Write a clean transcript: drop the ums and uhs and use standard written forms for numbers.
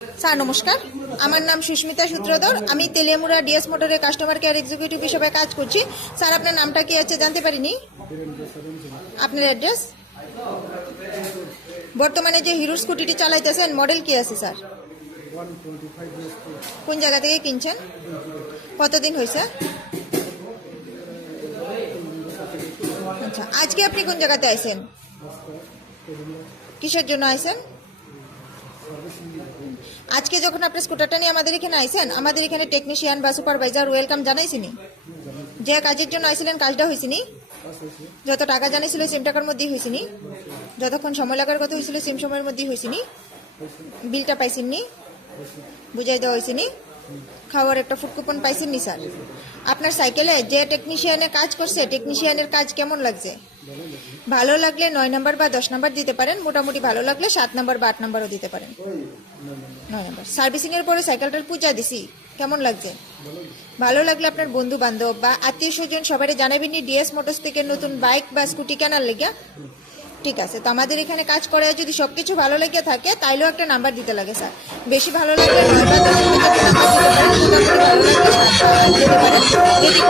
Sir নমস্কার, আমার নাম সুস্মিতা সূত্রধর। আমি তেলিয়ামুড়া ডিএস মোটরের কাস্টমার কেয়ার এক্সিকিউটিভ হিসেবে কাজ করছি। স্যার আপনার নামটা কি আছে জানতে পারিনি? আপনার অ্যাড্রেস? বর্তমানে যে হিরো স্কুটিটি চালাইতেছেন মডেল কি আছে স্যার? কোন জায়গা থেকে কিনছেন? কতদিন হয়েছে? আচ্ছা, আজকে আপনি কোন জায়গাতে আইছেন? কিসের জন্য আইছেন? আজকে যখন আপনি স্কুটারটা নিয়ে আমাদের এখানে আইছেন, আমাদের এখানে টেকনিশিয়ান বা সুপারভাইজার ওয়েলকাম জানাইছিনি? যে কাজের জন্য আইছিলেন কাজটা হয়েছিনি? যত টাকা জানাইছিল সেম টাকার মধ্যেই হয়েছিনি? যতক্ষণ সময় লাগার কথা হয়েছিল সেম সময়ের মধ্যেই হয়েছিনি? বিলটা পাইছেননি? বুঝাই দেওয়া হয়েছিনি? খাওয়ার একটা ফুড কুপন পাইছেননি স্যার? আপনার সাইকেলে যে টেকনিশিয়ানে কাজ করছে, টেকনিশিয়ানের কাজ কেমন লাগছে? ভালো লাগলে 9 নাম্বার বা 10 নাম্বার দিতে পারেন, মোটামুটি ভালো লাগলে 7 নাম্বার বা 8 নাম্বারও দিতে পারেন। 9 নাম্বার। সার্ভিসিং এর পরে সাইকেলটার পূজা দিছি, কেমন লাগছে? ভালো লাগলে আপনার বন্ধু বান্ধব বা আত্মীয় স্বজন সবাই জানাবেন ডিএস মোটরস থেকে নতুন বাইক বা স্কুটি কেনার লেগে। ঠিক আছে, তো আমাদের এখানে কাজ করে যদি সবকিছু ভালো লেগে থাকে তাইলেও একটা নাম্বার দিতে লাগে স্যার। বেশি ভালো লাগলে 9 বা 10 নাম্বার দিতে পারেন, মোটামুটি ভালো লাগলে 7 দিতে পারেন। যদি